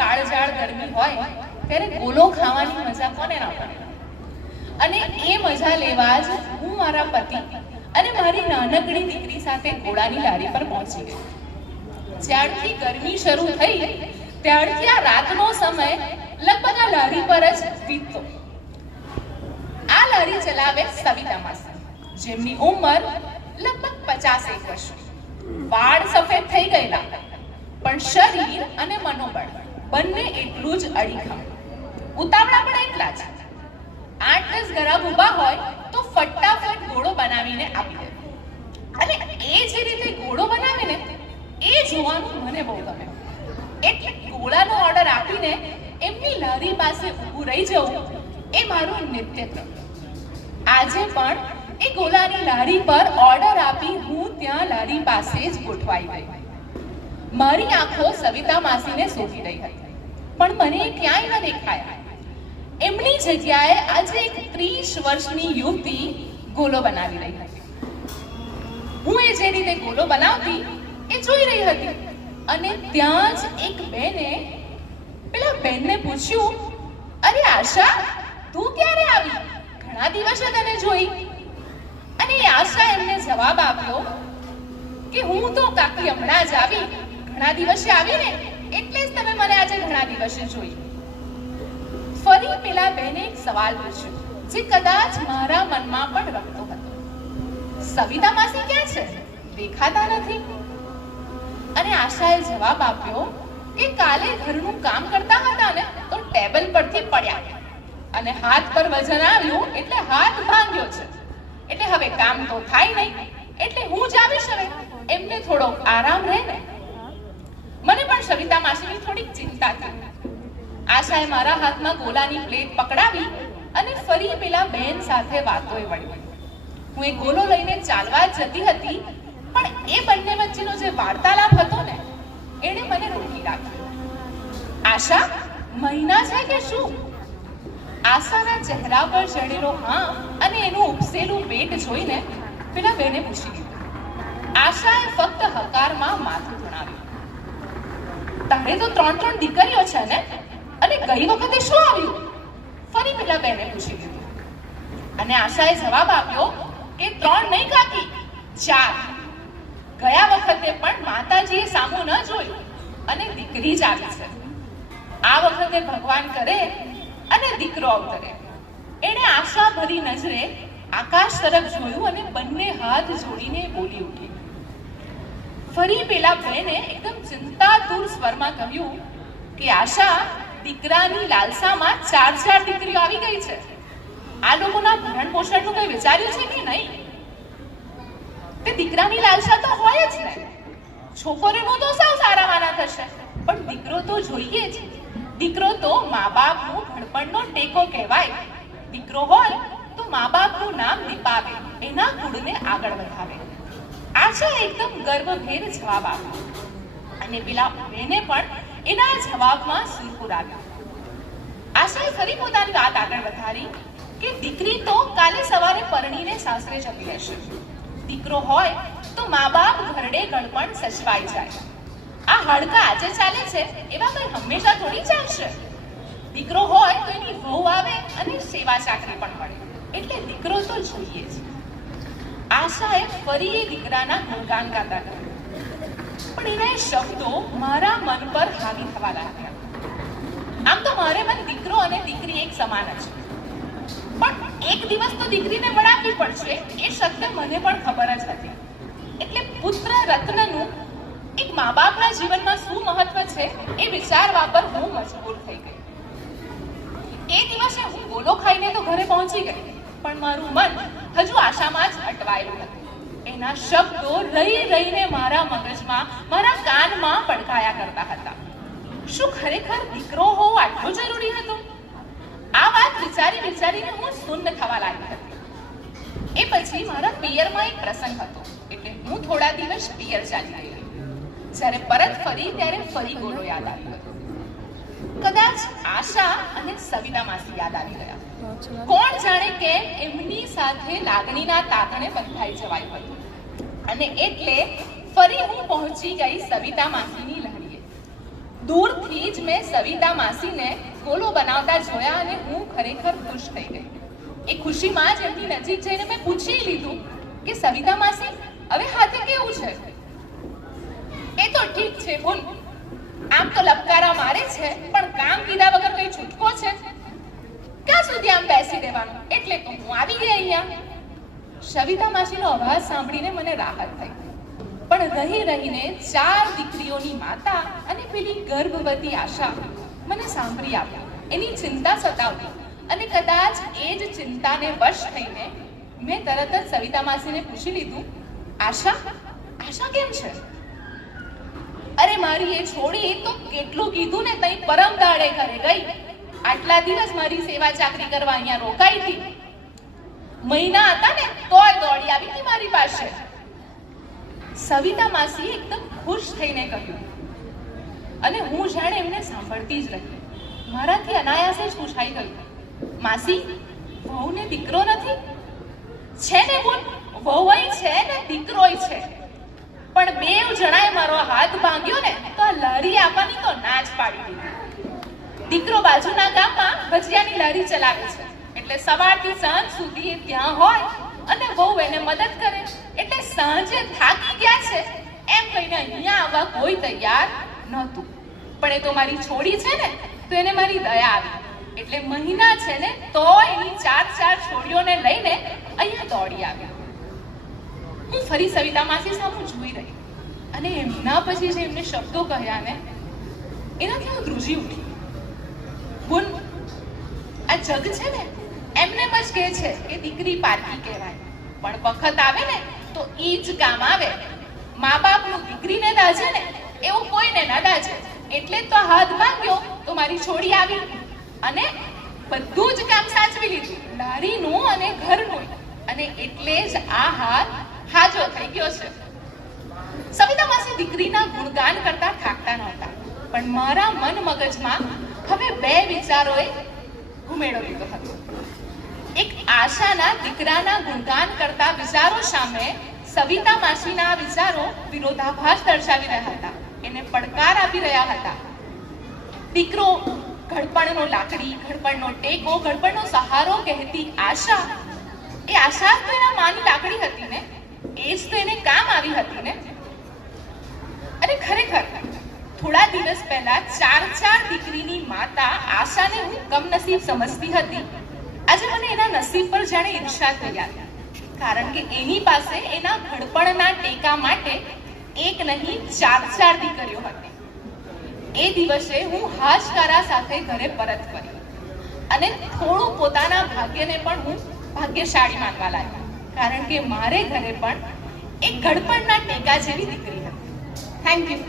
કાળઝાળ ગરમી હોય ત્યારે ગોલો ખાવાની મજા કોને ના પડે? અને એ મજા લેવા જ હું મારા પતિ અને મારી નાનકડી દીકરી સાથે ઘોડાની લારી પર પહોંચી ગઈ. જ્યારથી ગરમી શરૂ થઈ ત્યારથી આ રાતનો સમય લગભગ આ લારી પર જ વીતતો. આ લારી ચલાવે સવિતા માસી, જેમની ઉંમર લગભગ 50 વર્ષ. વાળ સફેદ થઈ ગયેલા, પણ શરીર અને મનોબળ બંને એટલું જ અડીખમ. ઉતાવળા પણ એટલા જ. 8-10 ગરાબ ઊભા હોય તો ફટાફટ ઘોડો બનાવીને આપી દે. અને એ જે રીતે ઘોડો બનાવે ને એ જોવાનું મને બહુ ગમે. એટલે ઘોડાનો ઓર્ડર આપીને એમની લારી પાસે ઊભું રહી જવું એ મારું નિત્યક્રમ. આજે પણ એ ગોલાની લારી પર ઓર્ડર આપી હું ત્યાં લારી પાસે જ ગોઠવાઈ ગઈ. મારી આંખો સવિતા માસીને શોધી રહી હતી, પણ મને ક્યાંય ન દેખાયા. એમની જગ્યાએ આજે એક 30 વર્ષની યુવતી ગોલો બનાવી રહી હતી. હું એ જે રીતે ગોલો બનાવતી એ જોઈ રહી હતી, અને ત્યાં જ એક બેને પેલા બેનને પૂછ્યું, અરે આશા, તું ક્યારે આવી? ઘણા દિવસે તને જોઈ. અને એ આશા એમને જવાબ આપ્યો કે હું તો કાકી હમણાં જ આવી, ઘણા દિવસે આવી ને એટલે જ તમે મને આજે ઘણા દિવસે જોઈ. ફરી પેલા બેને એક સવાલ પૂછ્યો જે કદાચ મારા મનમાં પણ રમતો હતો. સવિતા માસી ક્યાં છે? દેખાતા નથી. અને આશાએ જવાબ આપ્યો કે કાલે ઘરનું કામ કરતા હતા ને તો ટેબલ પરથી પડ્યા અને હાથ પર વજન આવ્યું એટલે હાથ ભાંગ્યો છે. એટલે હવે કામ તો થાય નહીં, એટલે હું જ આવીશ. હવે એમને થોડો આરામ રહે ને. મને પણ સવિતા માસીની થોડીક ચિંતા થઈ. આશાએ મારા હાથમાં ગોલાની પ્લેટ પકડાવી અને ફરી પેલા બેન સાથે વાતોએ વળી. હું એ ગોલો લઈને ચાલવા જતી હતી, પણ એ બંને વચ્ચેનો જે વાર્તાલાપ હતો ને એણે મને રોકી રાખ્યો. આશા, મહિના છે કે શું? આશાના ચહેરા પર ચડેલો હા અને એનું ઉપસેલું પેટ જોઈને પેલા બેને પૂછી લીધું. આશાએ ફક્ત હકારમાં માથું ધણાવ્યું. તારે તો 3 દીકરીઓ છે ને, અને ગઈ વખતે શું આવ્યું? ફરી પેલા બેને પૂછી લીધું. અને આશાએ જવાબ આપ્યો કે 3 નહીં કાકી, 4. ગયા વખતે પણ માતાજીએ સામું ન જોયું અને દીકરી જ આવી છે. આ વખતે ભગવાન કરે અને દીકરો અવતરે. એણે આશા ભરી નજરે આકાશ તરફ જોયું અને બંને હાથ જોડીને બોલી ઉઠી. ફરી પેલા બેને એકદમ ચિંતાતુર સ્વરમાં કહ્યું કે આશા, દીકરાની લાલસામાં 4 દીકરીઓ આવી ગઈ છે. આ લોકોના ભરણ પોષણનું કઈ વિચાર્યું છે કે નહીં? તે દીકરાની લાલસા તો હોય જ ને. છોકરીનું તો સાવ સારામાના થશે, પણ દીકરો તો જોઈએ જ. દીકરો તો મા બાપનું ઘડપણનો ટેકો કહેવાય. દીકરો હોય તો મા બાપનું નામ દીપાવે, એના કુળને આગળ વધાવે. આશા એકદમ ગર્વભેર જવાબ આપ્યો અને પેલા બેને પણ એના જવાબમાં સુરપુર આવ્યો. આશાએ ફરી પોતાની વાત આગળ વધારી કે દીકરી તો કાલે સવારે પરણીને સાસરે જતી રહેશે. દીકરો હોય તો મા બાપ ઘરડે ગળપણ સચવાઈ જાય. આ હાડકા આજે ચાલે છે એવા કઈ હંમેશા થોડી ચાલશે. દીકરો હોય તો એની વહુ આવે અને સેવા ચાકરી પણ મળે, એટલે દીકરો તો જોઈએ જ. આશાએ ફરી એ દીકરાના ગુણગાન ગાતા કર્યું, પણ એના એ શબ્દો મારા મન પર હાવી થવા લાગ્યા. આમ તો મારે મન દીકરો અને દીકરી એક સમાન જ, પણ એક દિવસ તો દીકરીને વળાવવી પડશે એ શબ્દ મને પણ ખબર જ હતી. એટલે પુત્ર રત્નનું એક મા બાપના જીવનમાં શું મહત્વ છે એ વિચારવા પર હું મજબૂર થઈ ગઈ. એ દિવસે હું ગોલો ખાઈને તો ઘરે પહોંચી ગઈ, પણ મારું મન હજુ આશામાં જ અટવાયેલું હતું. એના શબ્દો રહી રહીને મારા મગજમાં, મારા કાનમાં પડઘાયા કરતા હતા. શું ખરેખર દીકરો હોવો આટલો જરૂરી હતો? આ વાત વિચારીને હું શૂન્ય થવા લાગી હતી. એ પછી મારા પિયરમાં એક પ્રસંગ હતો, એટલે હું થોડા દિવસ પિયર ચાલી ગઈ. જ્યારે પરત ફરી ત્યારે ફરી ગોલો યાદ આવ્યો. કદાચ આશા અને સવિતા માસી યાદ આવી ગયા. કોણ જાણે કે એમની સાથે લાગણીના તાતણે બંધાઈ જવાયું હતું, અને એટલે ફરી હું પહોંચી ગઈ સવિતા માસીની લારીએ. દૂરથી જ મેં સવિતા માસીને ગોલો બનાવતા જોયા અને હું ખરેખર ખુશ થઈ ગઈ. એ ખુશીમાં જ એમની નજીક જઈને મેં પૂછી લીધું કે સવિતા માસી, હવે હાથે કેવું છે? એ તો ઠીક છે બોલ, આમ તો લપકારા મારે છે, પણ કામ કીધા વગર કઈ છૂટકો છે? ક્યાં સુધી આમ બેસી રહેવાનું? એટલે તો હું આવી ગઈ અહીંયા. સવિતા માસીનો અવાજ સાંભળીને મને રાહત થઈ, પણ રહી રહીને 4 દીકરીઓની માતા અને પેલી ગર્ભવતી આશા મને સાંભળી આપી. એની ચિંતા સતાવતી અને કદાચ એ જ ચિંતાને વશ થઈને મેં તરત જ સવિતા માસીને પૂછી લીધું, આશા કેમ છે? અરે મારી એ છોડી તો કેટલું કીધું ને તઈ પરમ દાડે ઘરે ગઈ. આટલા દિવસ મારી સેવા ચાકરી કરવા અહીંયા રોકાઈ હતી. મહિના હતા ને તોય દોડી આવી હતી મારી પાસે. સવિતા માસી એકદમ ખુશ થઈને કહ્યું અને હું જાણે એમને સાંભળતી જ રહી. મારાથી અનાયાસે જ પૂછાઈ ગયું, માસી, વહુને દીકરો નથી? છે ને બોલ, વહુય છે ને દીકરોય છે, પણ બેવ જણાએ મારો હાથ ભાંગ્યો ને તો લારી આપવાની તો ના જ પાડી દીધી. દીકરો બાજુના ગામમાં ભજીયાની લારી ચલાવે છે, એટલે સવારથી સાંજ સુધી એ ત્યાં હોય અને વહુ એને મદદ કરે. એટલે સાંજે થાકી ગયા છે એમ કહીને અહીંયા આવવા કોઈ તૈયાર નહોતું. પણ એ તો મારી છોડી છે ને, તો એને મારી દયા આવી. એટલે મહિના છે ને તો એની 4 છોડીઓને લઈને અહીંયા દોડી આવ્યા. હું ફરી સવિતા માસી સામે જોઈ રહી અને એમના પછી જે એમને શબ્દો કહ્યા ને, એનાથી હું ધ્રુજી ઉઠી. બોલ, આ જગ છે ને એમને જ કહે છે કે દીકરી પારકી કહેવાય, પણ વખત આવે ને તો ઈ જ કામ આવે. મા બાપનું દીકરીને દાજે ને એવું કોઈને ના દાજે. એટલે તો હાથ માંગ્યો તો મારી છોડી આવી અને બધું જ કામ સાચવી લીધું, લારીનું અને ઘરનું. અને એટલે જ આ હાથ હાજો થઈ ગયો છે. સવિતા માસી દીકરીના ગુણગાન કરતા થાકતા નહોતા, પણ મારા મન મગજમાં હવે 2 વિચારોએ ઘુમેડો લીધો હતો. એક આશાના દીકરાના ગુણગાન કરતા વિચારો સામે સવિતા માસીના વિચારો વિરોધાભાસ દર્શાવી રહ્યા હતા, એને પડકાર આપી રહ્યા હતા. દીકરો ઘડપણનો લાકડી, ઘડપણનો ટેકો, ઘડપણનો સહારો કહેતી આશા, એ આશા તો એના માની લાકડી હતી ને, એ જ તો એને કામ આવી હતી ને. અને ખરેખર થોડા દિવસ પહેલા 4 દીકરીની માતા આશાને હું કમનસીબ સમજતી હતી. આજે મને એના નસીબ પર જાણે ઈર્ષા થઈ આવી, કારણ કે એની પાસે એના ઘડપણના ટેકા માટે એક નહીં 4 દીકરીઓ હતી. એ દિવસે હું હાશકારા સાથે ઘરે પરત ફરી અને થોડું પોતાના ભાગ્યને પણ હું ભાગ્યશાળી માનવા લાગી, કારણ કે મારે ઘરે પણ એક ઘડપણના ટેકા જેવી દીકરી હતી. Thank you.